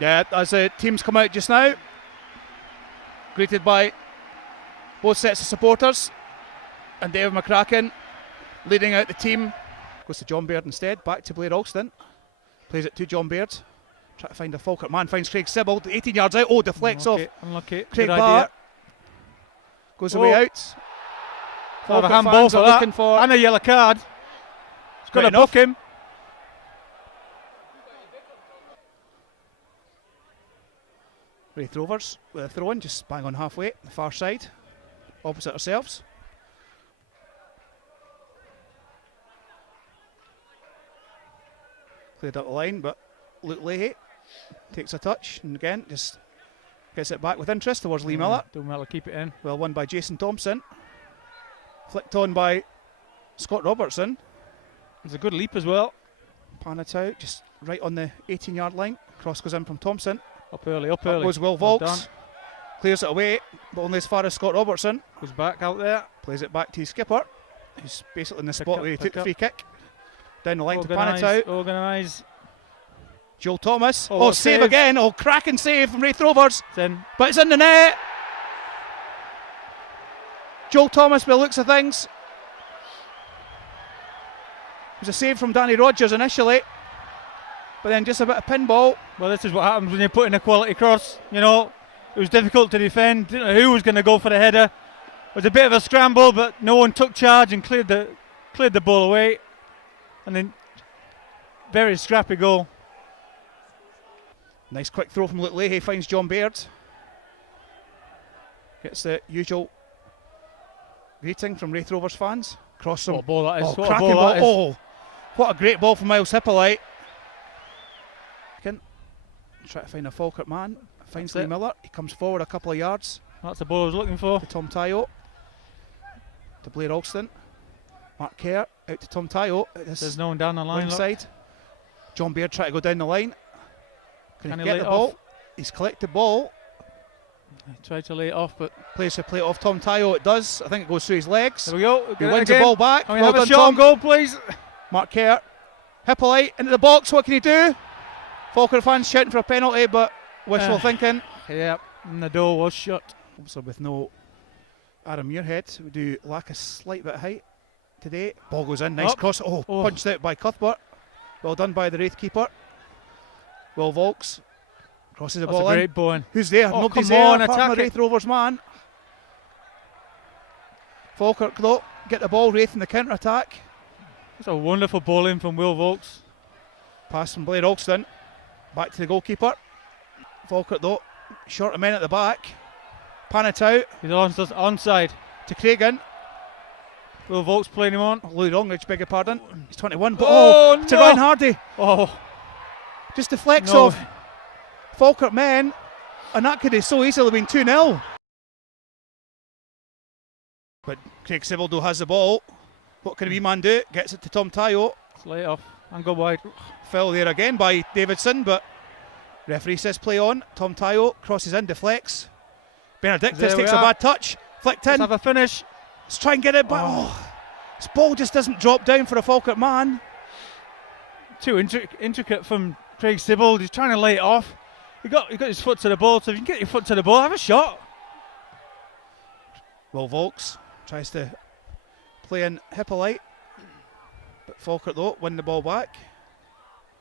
Yeah, as the teams come out just now, greeted by both sets of supporters, and David McCracken leading out the team. Goes to John Baird instead, back to Blair Alston. Plays it to John Baird. Try to find a Falkirk man, finds Craig Sibbald, 18 yards out. Oh, deflects off. Unlucky. Craig Good Barr. idea. Goes away out. Oh, a Falkirk handball fans for are that. looking for. And a yellow card. It's got to enough. book him. Raith Rovers with a throw in, just bang on halfway, the far side, opposite ourselves. Cleared up the line, but Luke Leahy takes a touch and again just gets it back with interest towards Lee Miller. Lee Miller, keep it in. Well won by Jason Thompson. Flicked on by Scott Robertson. It's a good leap as well. Pan it out, just right on the 18-yard line. Cross goes in from Thompson. Up early. Up goes Will Volks. Clears it away, but only as far as Scott Robertson. Goes back out there. Plays it back to his skipper, who's basically in the spot where he took the free kick. Down the line to pan it out. Organise. Joel Thomas. Oh, Save again. Oh, cracking save from Raith Rovers. It's in. But it's in the net. Joel Thomas, by the looks of things. It was a save from Danny Rogers initially, but then just a bit of pinball. Well, this is what happens when you put in a quality cross. You know, it was difficult to defend. Didn't know who was going to go for the header. It was a bit of a scramble, but no one took charge and cleared the ball away. And then very scrappy goal. Nice quick throw from Luke Leahy, finds John Baird. Gets the usual greeting from Raith Rovers fans. Cross from. What a ball that is. Oh, What a cracking ball that is. Oh, what a great ball from Miles Hippolyte. Try to find a Falkirk man. Finds Lee Miller. He comes forward a couple of yards. That's the ball I was looking for. To Tom Tayo. To Blair Alston. Mark Kerr out to Tom Tayo. There's no one down the line. Side. John Baird trying to go down the line. Can he get the lay it ball? off? He's collected the ball. He tried to lay it off, but Plays to play it off Tom Tayo. It does. I think it goes through his legs. there we go. He wins the ball back. Can we Well have a done, shot on Tom. goal, please? Mark Kerr. Hippolyte into the box. What can he do? Falkirk fans shouting for a penalty, but wishful thinking. Yeah, and the door was shut. Also with no Aaron Muirhead, we do lack a slight bit of height today. Ball goes in, nice Up. cross. Oh, punched out by Cuthbert. Well done by the Raith keeper. Will Volks crosses the That's ball a in. great ball in. Who's there? Oh, Nobody's come there on, apart from attack the it. Raith Rovers man. Falkirk though, get the ball, Raith in the counter-attack. That's a wonderful ball in from Will Volks. Pass from Blair Alston. Back to the goalkeeper. Falkirk though, short of men at the back. Pan it out He's onside. to Cragen. Will Volks playing him on. Louis Longrich, beg your pardon. He's 21, but Oh, to no. Ryan Hardy. Oh, Just deflects no. off Falkirk men, and that could have so easily been 2-0. But Craig Sibaldo has the ball. What can a wee man do? Gets it to Tom Tayo. Let's lay it off and go wide. Foul there again by Davidson, but referee says play on. Tom Tayo crosses in, deflects. Benedictus There we takes a are. bad touch. Flicked Let's in. have a finish. Let's try and get it back. Oh, this ball just doesn't drop down for a Falkirk man. Too intricate from Craig Sibbald. He's trying to lay it off. He got his foot to the ball, so if you can get your foot to the ball, have a shot. Will Volks tries to play in Hippolyte, but Falkirk though win the ball back.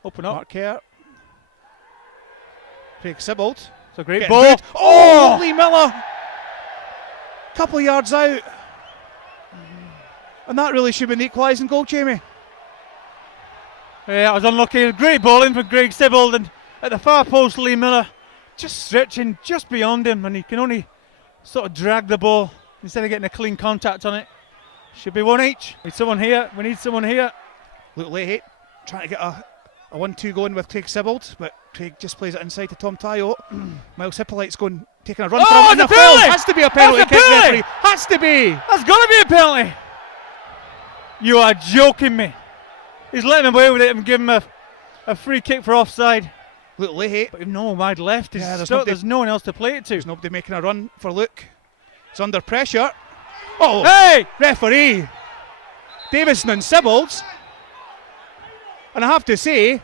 Open up. Mark Kerr. Craig Sibbald. It's a great Getting ball. booed. Oh, Lee Miller. Couple of yards out. And that really should be an equalising goal, Jamie. Yeah, I was unlucky. Great ball in for Craig Sibbald, and at the far post, Lee Miller just stretching just beyond him, and he can only sort of drag the ball instead of getting a clean contact on it. Should be one each. We need someone here. We need someone here. Luke Leahy trying to get a 1-2 going with Craig Sibbald, but Craig just plays it inside to Tom Tayo. Miles Hippolyte's taking a run for him. And it's a a foul. penalty! Has to be a penalty That's a kick, penalty! referee. Has to be. That's got to be a penalty. You are joking me. He's letting him away with it and giving him a free kick for offside. Luke Leahy. But no one wide left. Yeah, There's no one else to play it to. There's nobody making a run for Luke. He's under pressure. Oh, Hey! referee. Davison and Sibbald. And I have to say,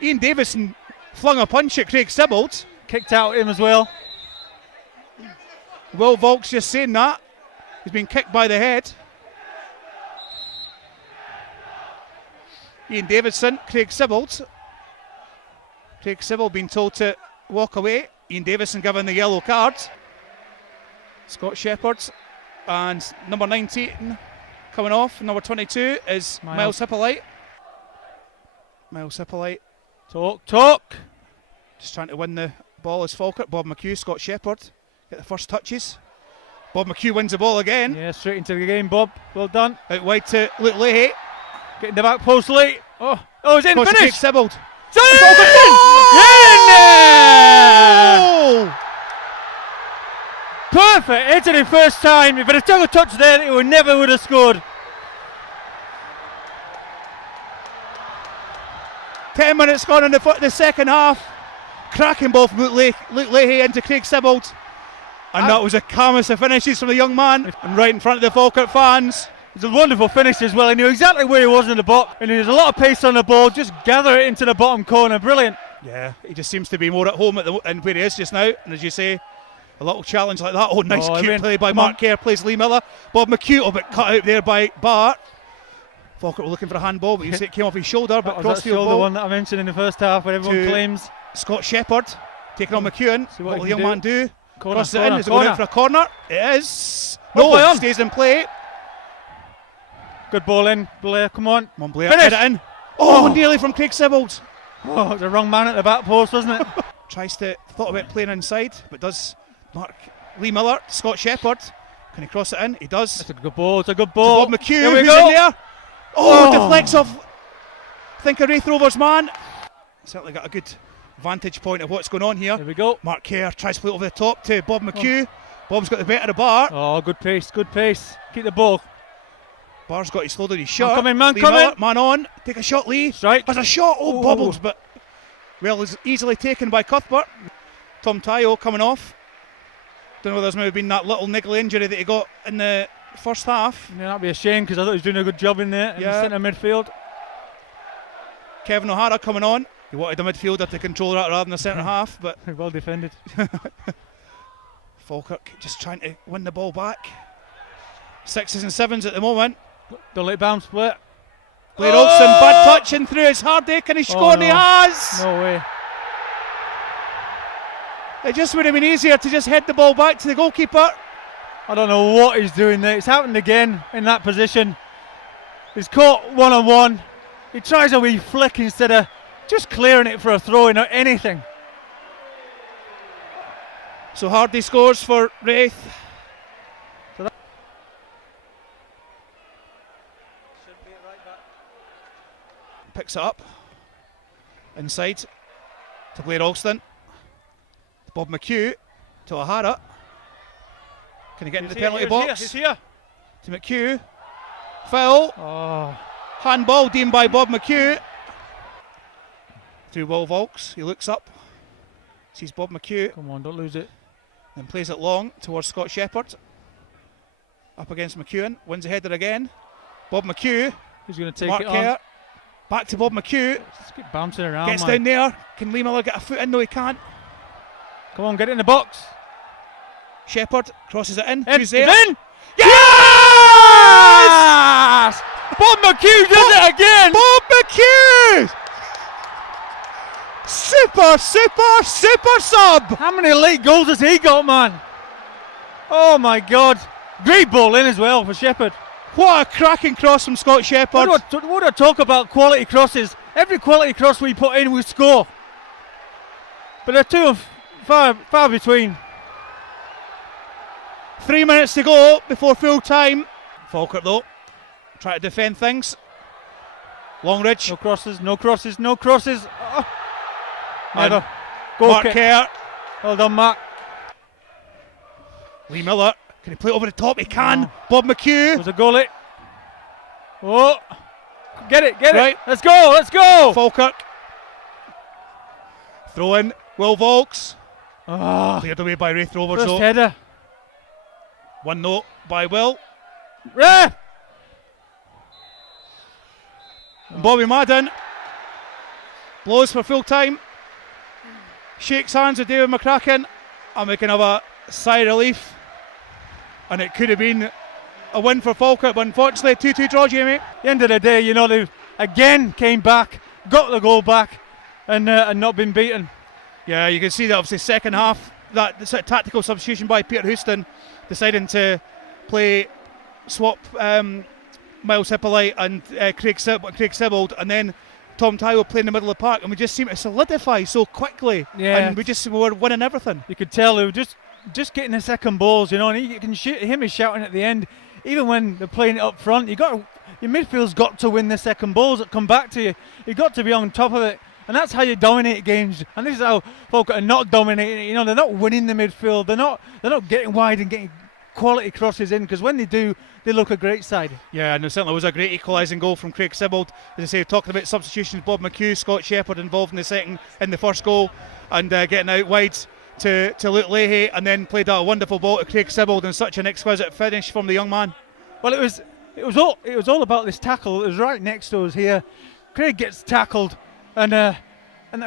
Ian Davison flung a punch at Craig Sibbald. Kicked out at him as well. Will Volk's just saying that. He's been kicked by the head. Ian Davidson, Craig Sibbald. Craig Sibbald being told to walk away. Ian Davidson given the yellow card. Scott Shepherd and number 19 coming off. Number 22 is Miles Hippolyte. Miles Hippolyte. Talk. Just trying to win the ball is Falkirk. Bob McHugh, Scott Shepherd get the first touches. Bob McHugh wins the ball again. Yeah, straight into the game, Bob. Well done. Out wide to Luke Leahy. Getting the back post late. Oh, it's in. Finish. Sibbald. Oh! Perfect. Hit it first time. If it had took a touch there, it would never have scored. 10 minutes gone in the second half. Cracking ball from Luke Leahy into Craig Sibbald. And that was the calmest of finishes from the young man. And right in front of the Falkirk fans. It's a wonderful finish as well. He knew exactly where he was in the box. And there's a lot of pace on the ball. Just gather it into the bottom corner. Brilliant. Yeah, he just seems to be more at home and where he is just now. And as you say, a little challenge like that. Oh, nice cute play by Mark Kerr. Plays Lee Miller. Bob McHugh, but cut out there by Bart. Falkirk were looking for a handball, but you say it came off his shoulder. But cross-field ball. The one that I mentioned in the first half, where everyone claims. Scott Shepherd taking on McEwen. What will the young man do? Crosses it in. Is it corner. going out for a corner? It is. No, it stays in play. Good ball in, Blair. Come on. Come on, Blair. Finish. Get it in. Oh, nearly from Craig Sibbald. Oh, it's the wrong man at the back post, wasn't it? Thought about playing inside, but does Mark Lee Miller, Scott Shepherd. Can he cross it in? He does. It's a good ball. It's a good ball. Bob McHugh, who's in there. Oh, deflects off. I think a Raith Rovers man. Certainly got a good vantage point of what's going on here. There we go. Mark Kerr tries to play it over the top to Bob McHugh. Bob's got the better of Bar. Oh, good pace, good pace. Keep the ball. Bar's got his hold on his shot. Man coming. Miller, man on. Take a shot, Lee. Strike. Has a shot. Oh, bobbles, but well, is easily taken by Cuthbert. Tom Tayo coming off. Don't know whether there's maybe been that little niggly injury that he got in the first half. Yeah, that'd be a shame because I thought he was doing a good job in there in the centre midfield. Kevin O'Hara coming on. He wanted a midfielder to control that rather than the centre half, but well defended. Falkirk just trying to win the ball back. 6s and 7s at the moment. Don't let it bounce, split. Blair Olsen, bad touch in through. It's Hardy. Can he score? And he has. No way. It just would have been easier to just head the ball back to the goalkeeper. I don't know what he's doing there. It's happened again in that position. He's caught one-on-one. He tries a wee flick instead of just clearing it for a throw-in or anything. So Hardy scores for Raith. Picks it up inside to Blair Alston. Bob McHugh to O'Hara. Can he get into the penalty box? He's here. To McHugh. Foul. Handball deemed by Bob McHugh. Through Will Volks. He looks up. Sees Bob McHugh. Come on, don't lose it. Then plays it long towards Scott Shepherd. Up against McEwen. Wins the header again. Bob McHugh. Who's going to take Mark it Kerr. on? Back to Bob McHugh. Just keep bouncing around. Gets down there. Can Lee Miller get a foot in? No, he can't. Come on, get it in the box. Shepherd crosses it in. Who's there? In. Yes! Bob McHugh does it again. Bob McHugh! Super sub! How many late goals has he got, man? Oh my God. Great ball in as well for Shepherd. What a cracking cross from Scott Shepherd. What do I talk about quality crosses? Every quality cross we put in, we score. But they're far between. 3 minutes to go before full time. Falkirk though, try to defend things. Longridge. No crosses. Oh. Never. Go Mark Kerr. Well done, Mark. Lee Miller. Can he play it over the top? He can. No. Bob McHugh. There's a goalie. Oh. Get it. Let's go. Falkirk. Throw in. Will Volks. Cleared away by Raith Rovers. First header. 1-0 by Will. And Bobby Madden blows for full time. shakes hands with David McCracken, and we can have a sigh of relief. And it could have been a win for Falkirk, but unfortunately 2-2 draw, Jamie. At the end of the day, you know, they again came back, got the goal back, and not been beaten. Yeah, you can see that obviously second half, that sort of tactical substitution by Peter Houston, deciding to swap Miles Hippolyte and Craig Sibbald, and then Tom Tywell playing in the middle of the park, and we just seem to solidify so quickly. Yeah. And we were winning everything. You could tell they were just getting the second balls, you know, and you can him is shouting at the end, even when they're playing it up front. Your midfield's got to win the second balls that come back to you. You've got to be on top of it, and that's how you dominate games. And this is how folk are not dominating it. You know, they're not winning the midfield. They're not getting wide and getting quality crosses in, because when they do, they look a great side. Yeah, and there certainly was a great equalising goal from Craig Sibbald. As I say, talking about substitutions, Bob McHugh, Scott Shepherd involved in the first goal, and getting out wide to Luke Leahy, and then played a wonderful ball to Craig Sibbald, and such an exquisite finish from the young man. Well, it was all about this tackle. It was right next to us here. Craig gets tackled, and a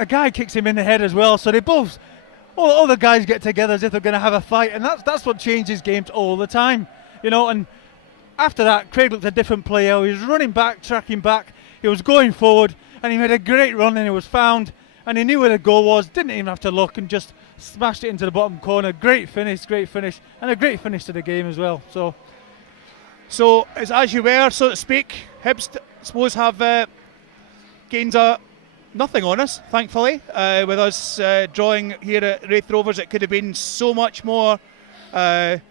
guy kicks him in the head as well. So they both, all the guys get together as if they're going to have a fight, and that's what changes games all the time, you know. And after that, Craig looked a different player. He was running back, tracking back. He was going forward, and he made a great run, and he was found, and he knew where the goal was. Didn't even have to look, and just smashed it into the bottom corner. Great finish, and a great finish to the game as well. So as you were, so to speak, Hibs, I suppose, have gained nothing on us, thankfully. With us drawing here at Raith Rovers, it could have been so much more. And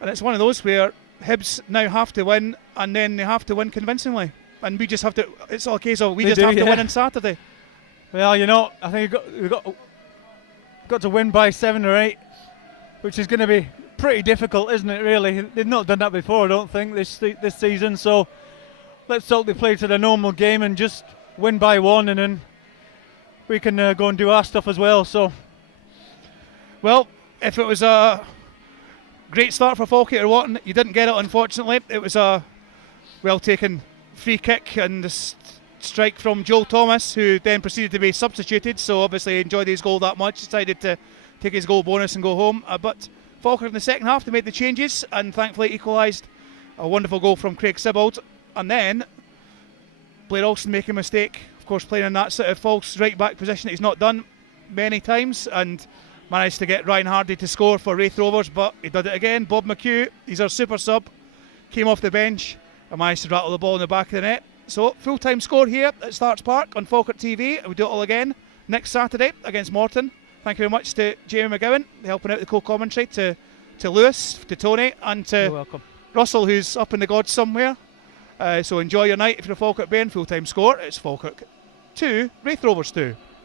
it's one of those where Hibs now have to win, and then they have to win convincingly. And we just have to, it's all a case of to win on Saturday. Well, you know, I think we've got to win by 7 or 8, which is going to be pretty difficult, isn't it, really? They've not done that before, I don't think, this season. So let's hope they play to the normal game and just win by 1, and then we can go and do our stuff as well. So, well, if it was a great start for Falkirk or Wharton, you didn't get it, unfortunately. It was a well taken free kick and the strike from Joel Thomas, who then proceeded to be substituted. So obviously enjoyed his goal that much, decided to take his goal bonus and go home. But Falkirk in the second half, they made the changes and thankfully equalised. A wonderful goal from Craig Sibbald, and then Blair Alston making a mistake, of course, playing in that sort of false right back position that he's not done many times, and managed to get Ryan Hardy to score for Raith Rovers, but he did it again. Bob McHugh, he's our super sub, came off the bench and managed to rattle the ball in the back of the net. So full-time score here at Starts Park on Falkirk TV, and we do it all again next Saturday against Morton. Thank you very much to Jamie McGowan, helping out the co-commentary, to Lewis, to Tony, and to Russell, who's up in the gods somewhere. So enjoy your night if you're a Falkirk Bairn. Full-time score, it's Falkirk 2, Raith Rovers 2.